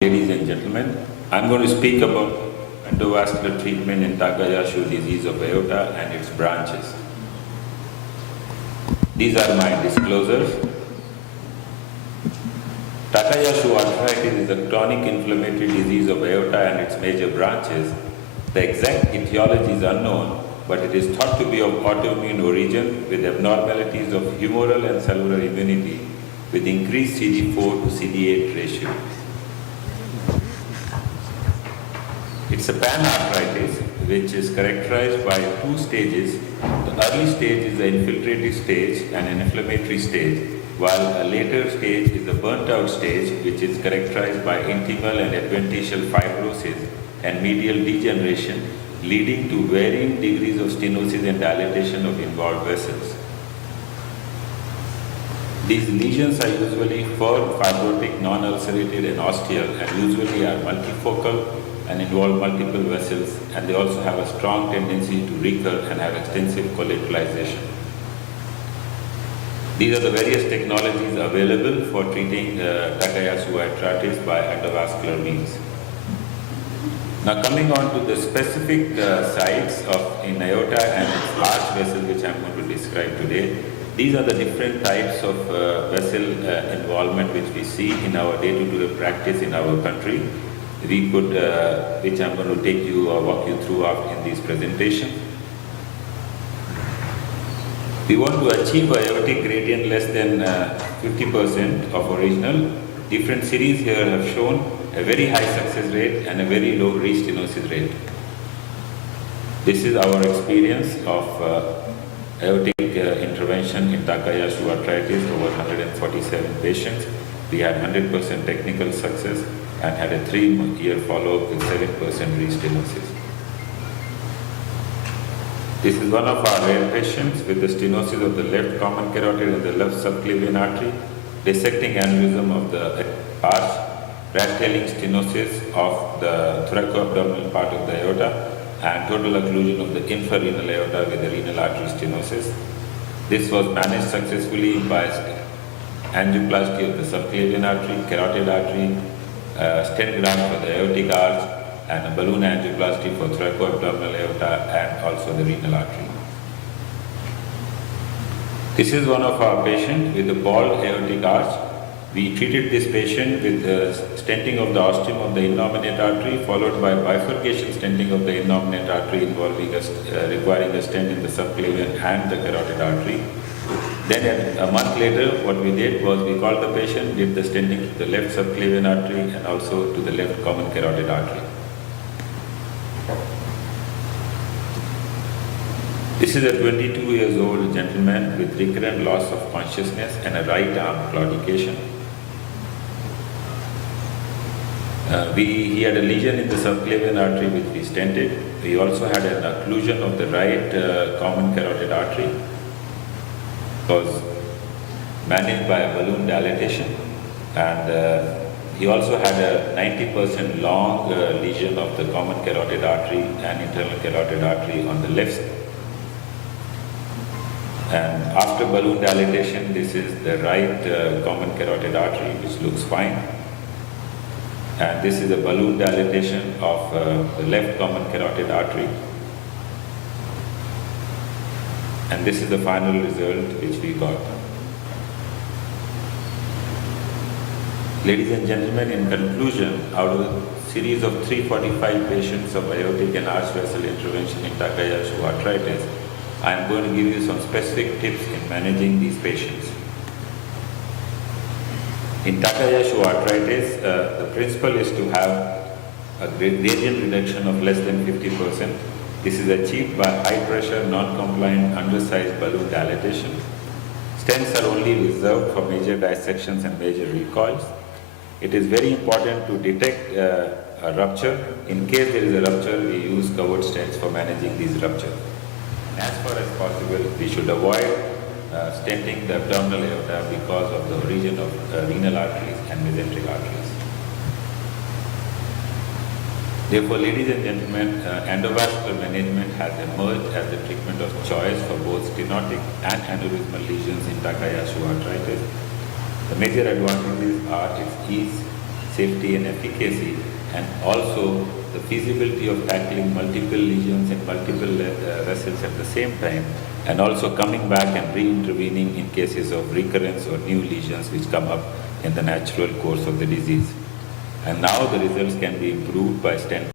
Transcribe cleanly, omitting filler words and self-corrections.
Ladies and gentlemen, I'm going to speak about endovascular treatment in Takayasu disease of aorta and its branches. These are my disclosures. Takayasu arthritis is a chronic inflammatory disease of aorta and its major branches. The exact etiology is unknown, but it is thought to be of autoimmune origin with abnormalities of humoral and cellular immunity with increased CD4 to CD8 ratio. It's a panarthritis which is characterized by two stages. The early stage is the infiltrative stage and an inflammatory stage, while a later stage is the burnt out stage, which is characterized by intimal and adventitial fibrosis and medial degeneration, leading to varying degrees of stenosis and dilatation of involved vessels. These lesions are usually firm, fibrotic, non-ulcerated and osteal, and usually are multifocal and involve multiple vessels, and they also have a strong tendency to recur and have extensive collateralization. These are the various technologies available for treating Takayasu arthritis by endovascular means. Now coming on to the specific sites in aorta and its large vessel, which I'm going to describe today. These are the different types of vessel involvement which we see in our day-to-day practice in our country. We could, which I'm going to take you or walk you through in this presentation. We want to achieve a aortic gradient less than 50% of original. Different series here have shown a very high success rate and a very low restenosis rate. This is our experience of aortic intervention in Takayasu arthritis over 147 patients. We had 100% technical success and had a 3-year follow-up with 7% restenosis. This is one of our rare patients with the stenosis of the left common carotid and the left subclavian artery, dissecting aneurysm of the arch, rat-tailing stenosis of the thoracoabdominal part of the aorta, and total occlusion of the infrarenal aorta with the renal artery stenosis. This was managed successfully by angioplasty of the subclavian artery, carotid artery, stent graft for the aortic arch, and a balloon angioplasty for thoracoabdominal aorta and also the renal artery. This is one of our patients with a bald aortic arch. We treated this patient with stenting of the ostium of the innominate artery, followed by bifurcation stenting of the innominate artery involving requiring a stent in the subclavian and the carotid artery. Then a month later, what we did was we called the patient, did the stenting to the left subclavian artery and also to the left common carotid artery. This is a 22 years old gentleman with recurrent loss of consciousness and a right arm claudication. He had a lesion in the subclavian artery which we stented. We also had an occlusion of the right common carotid artery. Was managed by a balloon dilatation, and he also had a 90% long lesion of the common carotid artery and internal carotid artery on the left. And after balloon dilatation, this is the right common carotid artery, which looks fine. And this is a balloon dilatation of the left common carotid artery. And this is the final result which we got. Ladies and gentlemen, in conclusion, out of a series of 345 patients of aortic and arch vessel intervention in Takayasu arthritis, I am going to give you some specific tips in managing these patients. In Takayasu arthritis, the principle is to have a gradient reduction of less than 50%. This is achieved by high pressure, non-compliant, undersized balloon dilatation. Stents are only reserved for major dissections and major recoils. It is very important to detect a rupture. In case there is a rupture, we use covered stents for managing these ruptures. As far as possible, we should avoid stenting the abdominal aorta because of the origin of renal arteries and mesenteric arteries. Therefore, ladies and gentlemen, endovascular management has emerged as the treatment of choice for both stenotic and aneurysmal lesions in Takayasu arthritis. The major advantages are its ease, safety and efficacy, and also the feasibility of tackling multiple lesions and multiple vessels at the same time, and also coming back and re-intervening in cases of recurrence or new lesions which come up in the natural course of the disease. And now the results can be improved by stent